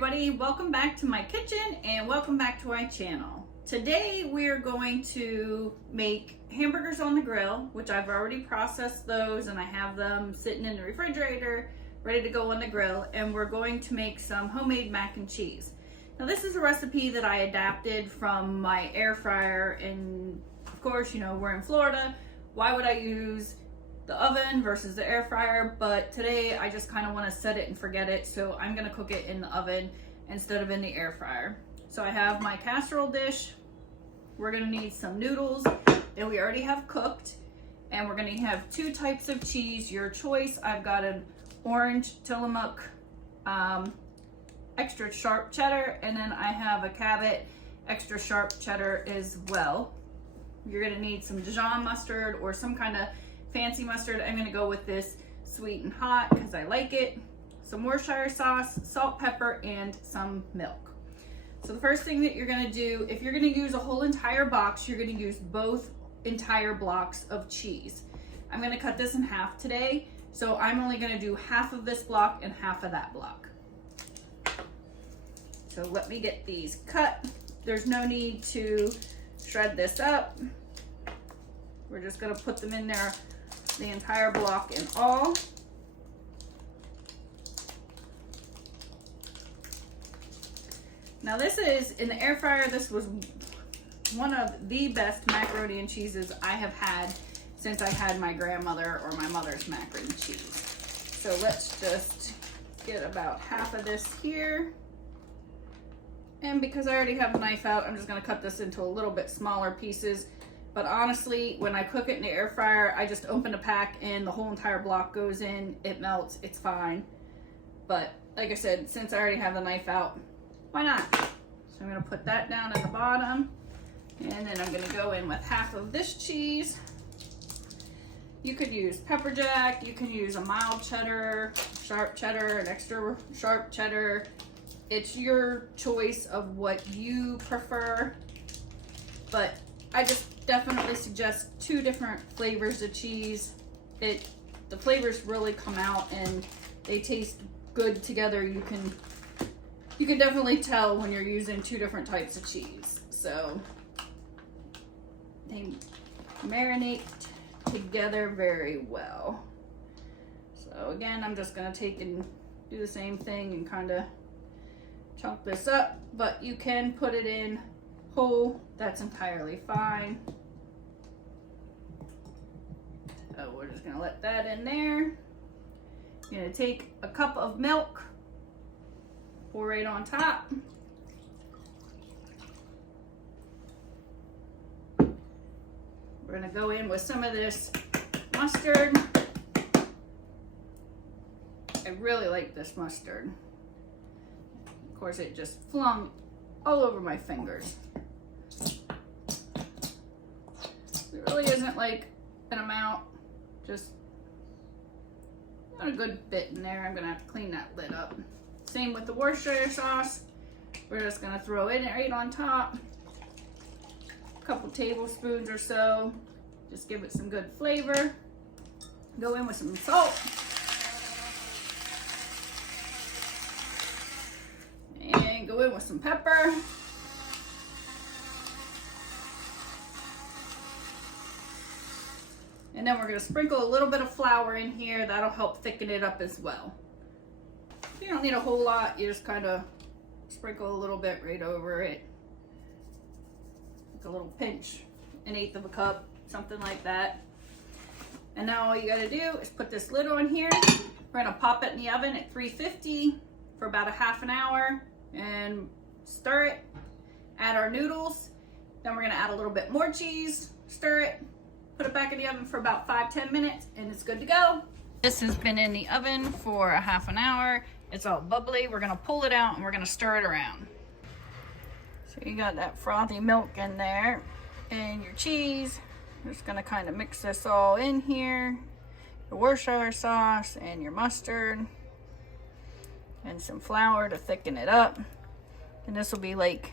everybody, welcome back to my kitchen and welcome back to my channel. Today we're going to make hamburgers on the grill, which I've already processed those and I have them sitting in the refrigerator ready to go on the grill, and we're going to make some homemade mac and cheese. Now this is a recipe that I adapted from my air fryer, and of course, you know, we're in Florida. Why would I use the oven versus the air fryer? But today I just kind of want to set it and forget it, so I'm going to cook it in the oven instead of in the air fryer. So I have my casserole dish. We're going to need some noodles that we already have cooked, and we're going to have two types of cheese, your choice. I've got an orange Tillamook extra sharp cheddar, and then I have a Cabot extra sharp cheddar as well. You're going to need some Dijon mustard or some kind of fancy mustard. I'm going to go with this sweet and hot because I like it. Some Worcestershire sauce, salt, pepper, and some milk. So the first thing that you're going to do, if you're going to use a whole entire box, you're going to use both entire blocks of cheese. I'm going to cut this in half today, so I'm only going to do half of this block and half of that block. So let me get these cut. There's no need to shred this up. We're just going to put them in there, the entire block and all. Now this is, in the air fryer, this was one of the best macaroni and cheeses I have had since I had my grandmother or my mother's macaroni and cheese. So let's just get about half of this here. And because I already have a knife out, I'm just going to cut this into a little bit smaller pieces. But honestly, when I cook it in the air fryer, I just open a pack and the whole entire block goes in. It melts, it's fine. But like I said, since I already have the knife out, why not? So I'm going to put that down at the bottom. And then I'm going to go in with half of this cheese. You could use pepper jack, you can use a mild cheddar, sharp cheddar, an extra sharp cheddar. It's your choice of what you prefer. But I just definitely suggest two different flavors of cheese. The flavors really come out and they taste good together. You can definitely tell when you're using two different types of cheese. So they marinate together very well. So again, I'm just gonna take and do the same thing and kind of chunk this up, but you can put it in whole, that's entirely fine. So we're just gonna let that in there. You're gonna take a cup of milk, pour right on top. We're gonna go in with some of this mustard. I really like this mustard. Of course, it just flung all over my fingers. There really isn't like an amount, just a good bit in there. I'm gonna have to clean that lid up. Same with the Worcestershire sauce. We're just gonna throw it right on top. A couple tablespoons or so. Just give it some good flavor. Go in with some salt. And go in with some pepper. And then we're gonna sprinkle a little bit of flour in here. That'll help thicken it up as well. You don't need a whole lot. You just kind of sprinkle a little bit right over it. Like a little pinch, 1/8 of a cup, something like that. And now all you gotta do is put this lid on here. We're gonna pop it in the oven at 350 for about a half an hour and stir it. Add our noodles. Then we're gonna add a little bit more cheese, stir it, put it back in the oven for about 5-10 minutes, and it's good to go. This has been in the oven for a half an hour. It's all bubbly. We're gonna pull it out and we're gonna stir it around. So you got that frothy milk in there and your cheese. We're just gonna kind of mix this all in here. Your Worcestershire sauce and your mustard and some flour to thicken it up. And this will be like,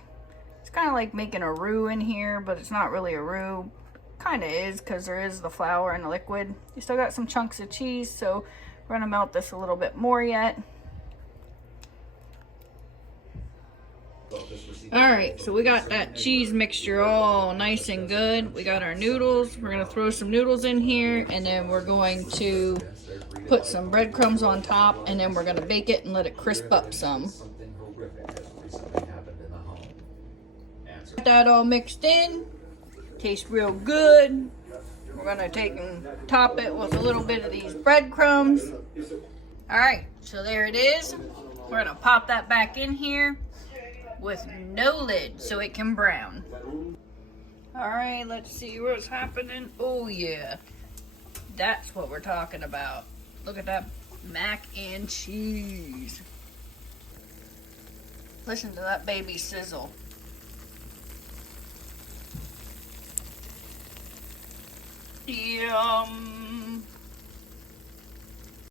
it's kind of like making a roux in here, but it's not really a roux. Kind of is, because there is the flour and the liquid. You still got some chunks of cheese, so we're gonna melt this a little bit more yet. Alright, so we got that cheese mixture all nice and good. We got our noodles. We're going to throw some noodles in here, and then we're going to put some breadcrumbs on top, and then we're going to bake it and let it crisp up some. Got that all mixed in. Tastes real good. We're going to take and top it with a little bit of these breadcrumbs. Alright, so there it is. We're going to pop that back in here with no lid so it can brown. Alright, let's see what's happening. Oh yeah, that's what we're talking about. Look at that mac and cheese. Listen to that baby sizzle. Yum.